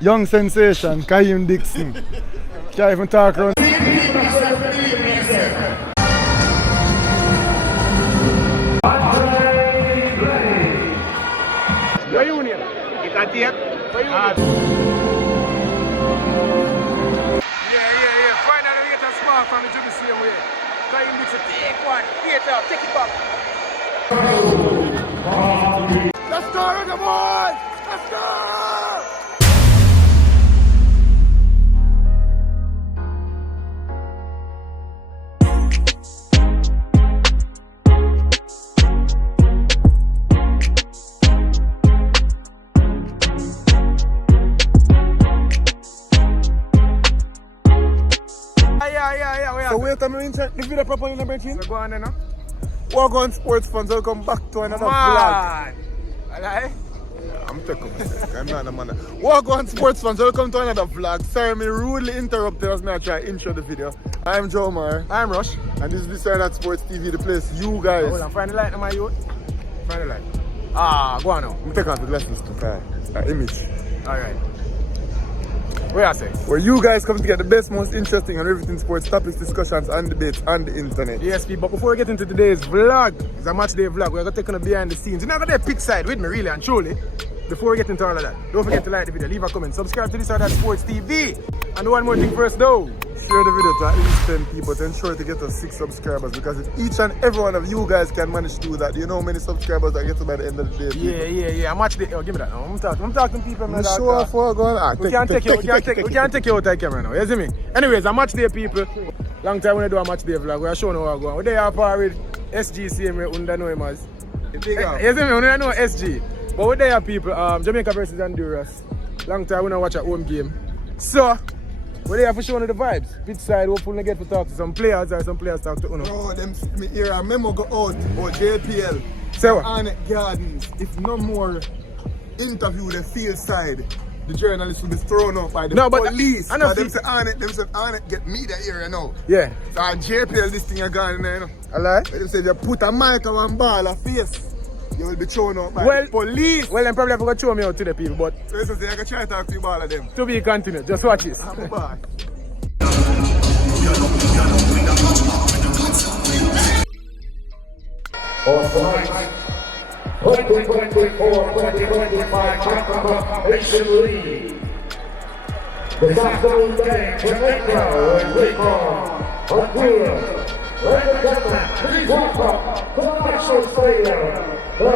Young sensation, Kaim Dixon. Can't even talk around. Where you near? You can't take? Where you near? Yeah. Finally we get a small from the Judy same way. Kaim Dixon, take one. Take it back. Let's go, the boys! Let's go! Yeah. So wait a minute, the video properly in the bench. So go on then, no? Walk on sports fans, welcome back to another vlog. Alright? Yeah, I'm taking myself. I'm not a man. Walk on sports fans, welcome to another vlog. Sorry, me rudely interrupted us. Now try to intro the video. I'm Jomar. I'm Rush. And this is this side at Sports TV, the place you guys. Hold on, find the light, my youth. Find the light. Go on now. I'm taking off the glasses to try image. Alright. What I say? Where you guys come to get the best, most interesting and everything sports topics, discussions and debates on the internet. Yes, but before we get into today's vlog, it's a match day vlog. We're going to take on the behind the scenes. You're not going to pitch side with me, really and truly. Before we get into all of that, don't forget to like the video, leave a comment, subscribe to this side at Sports TV. And one more thing first though. Share the video to at least 10 people to ensure to get us 6 subscribers, because if each and every one of you guys can manage to do that, do you know how many subscribers I get to by the end of the day? Yeah. Match day. Oh, give me that now. I'm talking to people. I'm sure for going on. We can't take you out of camera now, you see me? Anyways, a match day people. Long time when I do a match day vlog, we are showing how we're going. We're there par with SGC and we don't know him as. You see me? We don't know SG. But we're there people, Jamaica versus Honduras. Long time we don't watch a home game. So, we're there for showing the vibes. Pitch side, hopefully we get to talk to some players or some players talk to Uno. Bro, them me hear a memo go out about JPL. Say what? Arnett Gardens, if no more interview the field side, the journalists will be thrown out by the police. But them say Arnett get media area now. Yeah. So JPL this thing are gone in there, you know. Alright. But them say if you put a mic on one ball a face, you will be thrown out by the police. Well, then probably have to throw me out to the people, but so I can try to talk to you all of them. to be continued, just watch this. I'm back. On tonight, 2024-2025 Nation League. This afternoon game, Jamaica will take on Honduras. Ladies and gentlemen, please welcome to the National Stadium, the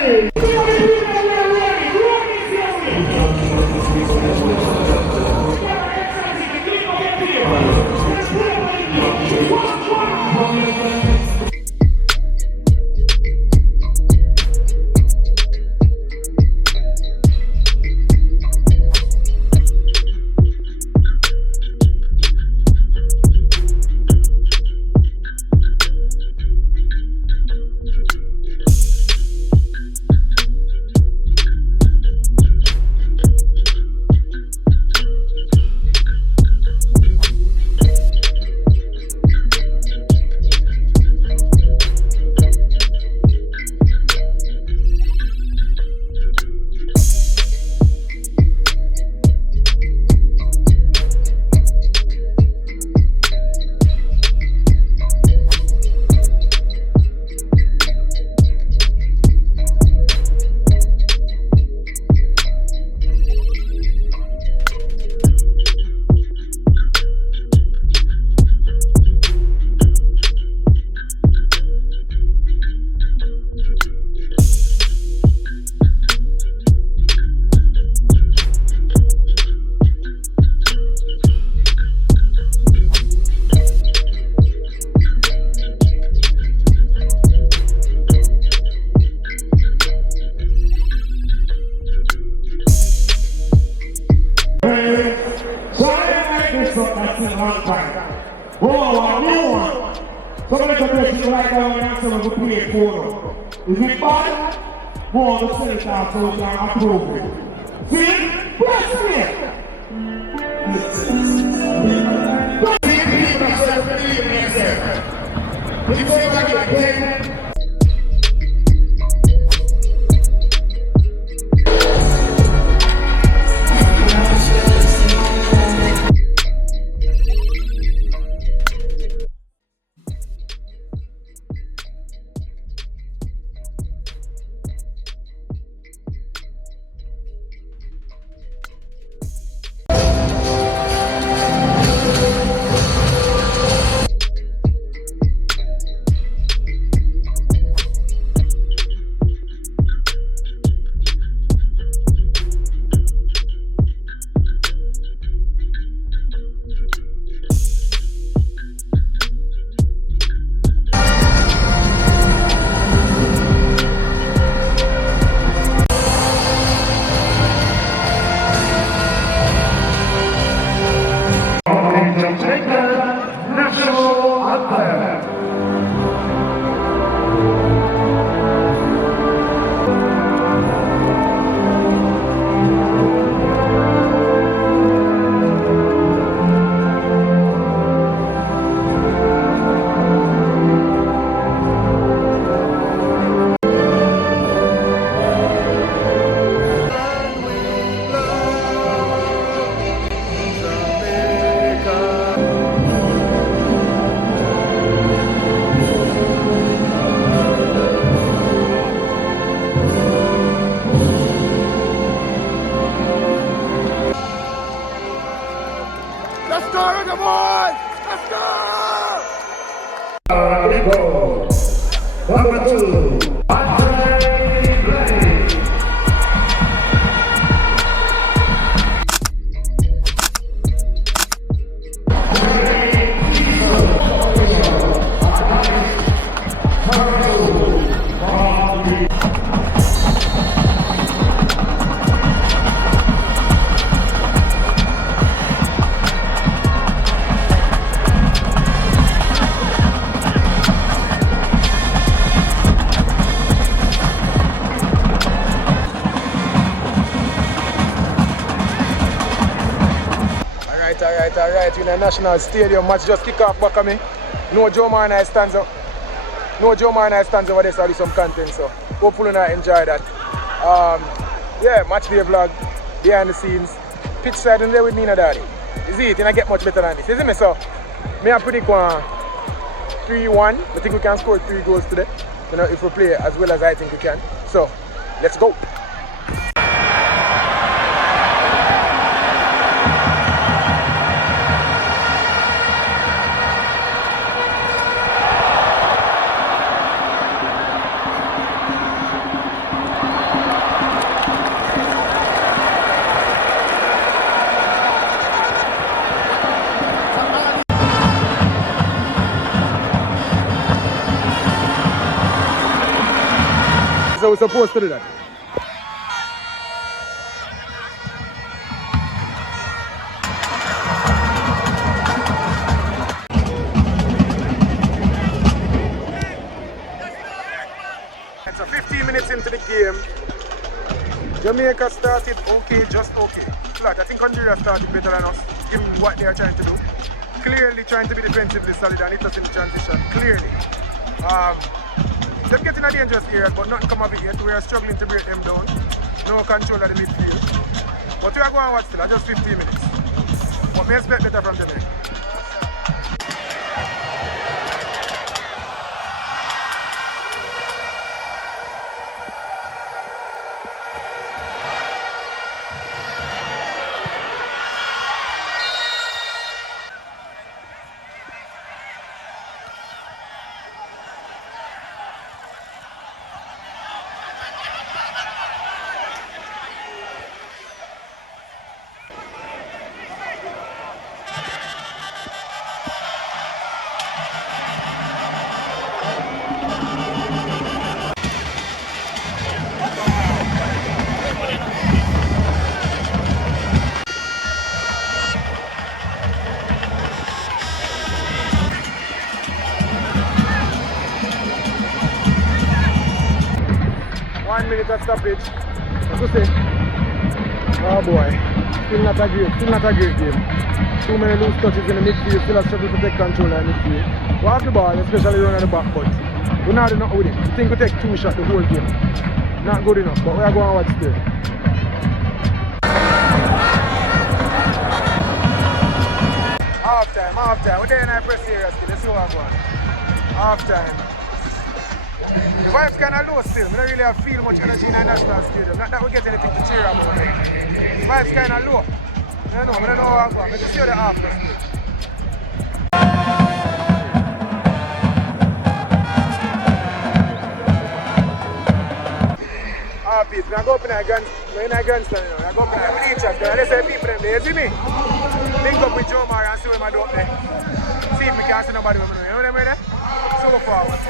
team. Is it bad? Go on the center so we can approve it. See? Press it! Jamaican national anthem. Let's go, Reggae boys! Let's go! Number 2, Matchday. Alright, in the National Stadium match just kick off back of me. No Joe Marnay stands up. No Joe Marnay stands over there, so I'll do some content, so hopefully I enjoy that. Yeah, Matchday vlog, behind the scenes. Pitch side and there with me and daddy. You see it, and I get much better than this, isn't it? So, me I predict 3-1. I think we can score 3 goals today. You know, if we play as well as I think we can. So, let's go. So we're supposed to do that. So 15 minutes into the game, Jamaica started okay, just okay. Flat. I think Honduras started better than us, given what they are trying to do. Clearly trying to be defensively solid and hit us in transition. Clearly. They're getting a dangerous area, but nothing come of it yet. We are struggling to break them down. No control of the midfield. But we are going to watch still, just 15 minutes. But we expect better from today. Minute of stoppage. What to say? Oh boy, still not a great game. Too many loose touches in the midfield, still a struggle to take control in the midfield. We have the ball, especially running the back, but we're not doing nothing with it. I think we take 2 shots the whole game. Not good enough, but we are going to watch still. Half time. We're there in our press area still, let's see what I'm going. Half time. The vibes kind of low still. We don't really feel much energy in the National Stadium. Not that we get anything to cheer about. The vibes kind of low. I don't know how I'm going. Let's see how the half is. Half is. I go up in a gun. We're in a gun stand, you know. I go up in a bleachers. Let's say people them there. You see me? Link up with Joe Mara and see where I do up there. See if we can see nobody with me. You know what I mean? So forward.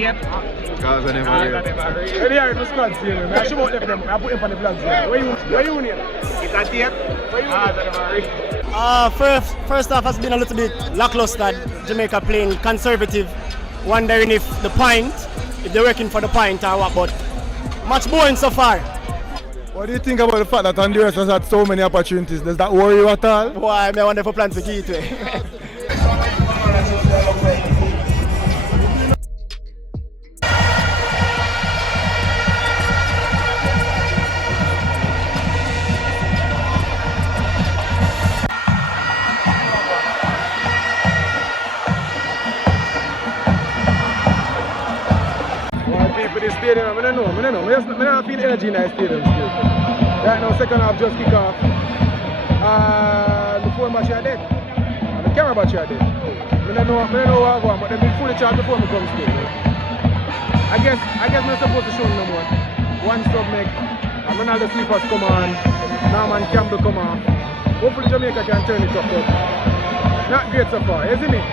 tape? Cause I never read. Where they are in the squad still, man. I should have left them. I put them on the flags here. Where you name? It's a tape? Where you I never read. First half has been a little bit lackluster. Jamaica playing conservative, wondering if they're working for the point or what, but much boring so far. What do you think about the fact that Honduras has had so many opportunities? Does that worry you at all? Why, I wonder if plan to keep it. For the stadium, I don't know. I don't feel energy in the stadium still. Right now, second half just kick off. The phone battery are dead. And the camera battery are dead. I don't know what I'm going, but they've been fully charged before I come still. I guess I'm not supposed to show them no more. One sub make, and Ronaldo Sleepers come on, Norman Campbell come on. Hopefully Jamaica can turn it up, but not great so far, isn't it?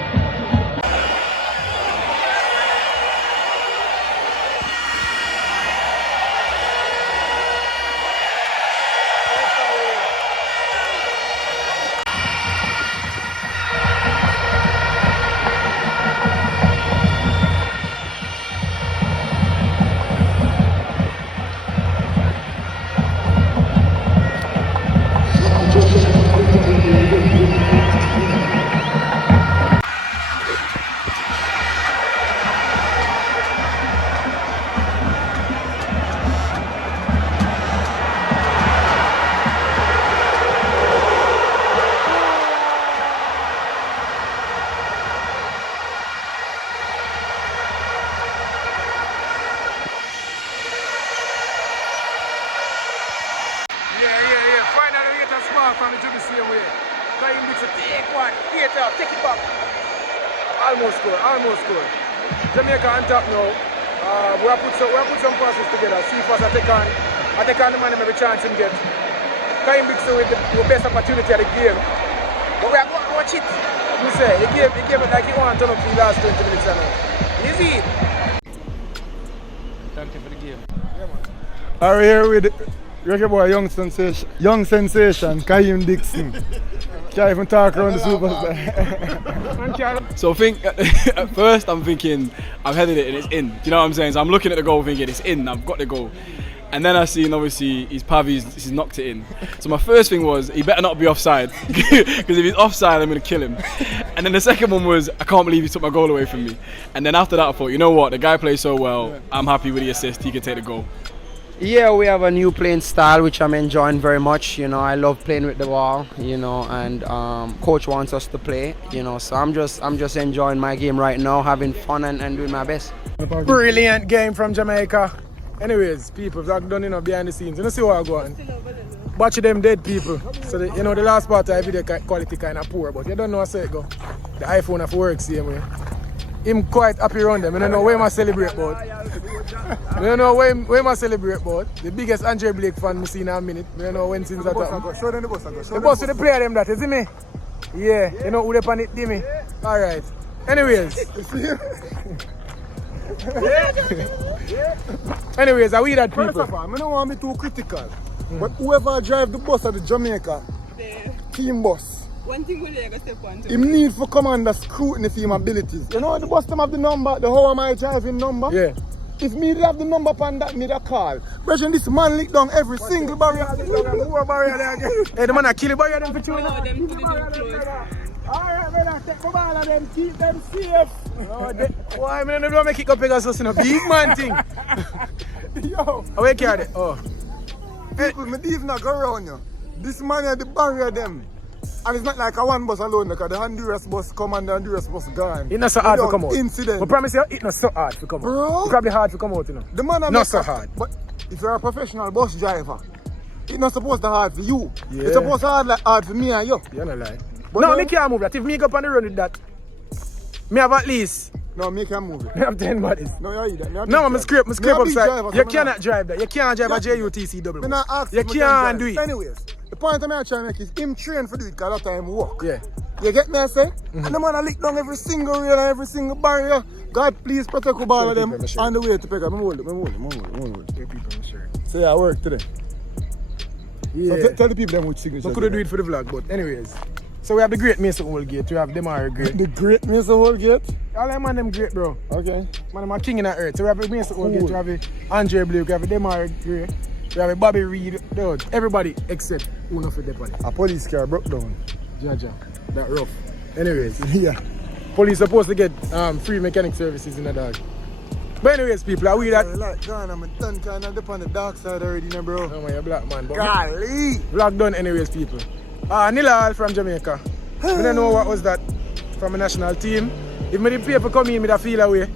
From the Jubilee same way. Got him to take one, take it off, take it back. Almost score. Jamaica on top now. We have put some passes together. See if I take on the man every chance him get. Got him with the best opportunity of the game. But we are going to watch it. You say, he gave it like he wanted to turn up for the last 20 minutes now. Easy. Thank you for the game. Yeah, man. Are we here with Reggae boy, young sensation, Kaim Dixon. Can't even talk around the superstar. So I think at first I'm thinking I've headed it and it's in. Do you know what I'm saying? So I'm looking at the goal thinking it's in, I've got the goal. And then I seen obviously he's knocked it in. So my first thing was he better not be offside because if he's offside I'm going to kill him. And then the second one was I can't believe he took my goal away from me. And then after that I thought, you know what, the guy plays so well, I'm happy with the assist, he can take the goal. Yeah, we have a new playing style which I'm enjoying very much. You know, I love playing with the ball. You know, and coach wants us to play. You know, so I'm just enjoying my game right now, having fun and doing my best. Brilliant game from Jamaica. Anyways, people, that done behind the scenes. You know, see what I'm going. Watch them dead people. So the last part of the video quality kind of poor, but you don't know how it go. The iPhone have work same way. Him quite happy around them. I don't know where I celebrate about. I don't know where I celebrate about. The biggest Andre Blake fan I've seen in a minute. I don't know when since that happened. Show them the bus. The bus with the player them that, is it me? Yeah, you know who they pan it, did me? Alright. Anyways. Anyways, I we that people. First of all, I don't want to be too critical. But whoever drive the bus at the Jamaica team bus, one thing we are going to step on. him need for come under scrutiny for him abilities. You know the bus them have the number, the how am I driving number? Yeah. If me have the number upon that, me the call. Brethren, this man lick down every single barrier. More barrier there again. Hey, the man a kill the barrier them for chewing. No, them put it in close. Alright, brother, take the ball of them, keep them safe. Why, man, don't make it go Pegasus in a big man thing. Yo. Oh, where carry it? Oh. People, me leave not go around you. This man had the barrier them. And it's not like a one bus alone, because the Honduras bus come and the Honduras bus gone. It's not so hard to come out. Incident. But promise you, it's not so hard to come out. Bro. It's probably hard to come out, you know. The man not so hard. But if you're a professional bus driver, it's not supposed to hard for you. Yeah. It's supposed to hard for me and you. You're not lying. But no, me can't move that. If me go up on the road with that, me have at least. No, me can't move it. Me have 10 bodies. No, you eat that. No, I'm scrape upside. Driver, You cannot drive that. You can't drive a JUTC double. Me not ask You can't do it. Anyways, the point I'm trying to make is him train for do it because that time work. Yeah. You get me I say? And the man a lick down every single rail and every single barrier. God, please protect all of them on the way to Pega. I'm hold it. So yeah, I work today. Yeah. So tell the people them which signature. We could do it for the vlog, but anyways. So we have the great Mason Holgate, we have Demar Great. The great Mason Holgate? All them man them great, bro. Okay. Man, I'm a king in the earth. So we have the Mason Holgate, we have the Andre Blake, we have the Demar Great, we have the Bobby Reed, dude. Everybody except Uno for Depoli. A police car broke down. Jaja, that rough. Anyways, Yeah. police supposed to get free mechanic services in the dog. But anyways, people, are we that? Like, God, I'm done kind of on the dark side already, you know, bro. Oh, man, you're black man. But Golly. vlog done anyways, people. Nilal from Jamaica. I don't know what was that from a national team. If I didn't pay for coming in, I feel away.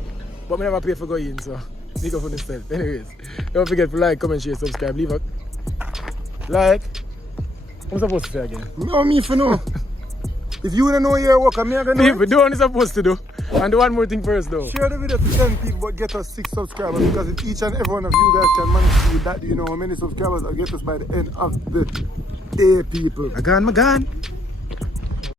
But I never pay for going, so big up on yourself. Anyways, don't forget to like, comment, share, subscribe, leave a like. I'm supposed to say again. No, me for no. If you don't know your work, I'm going to know. People, do what you're supposed to do. And do one more thing first, though. Share the video to 10 people, but get us 6 subscribers. Because if each and every one of you guys can manage to do that, do you know how many subscribers I'll get us by the end of the day, people? My gun.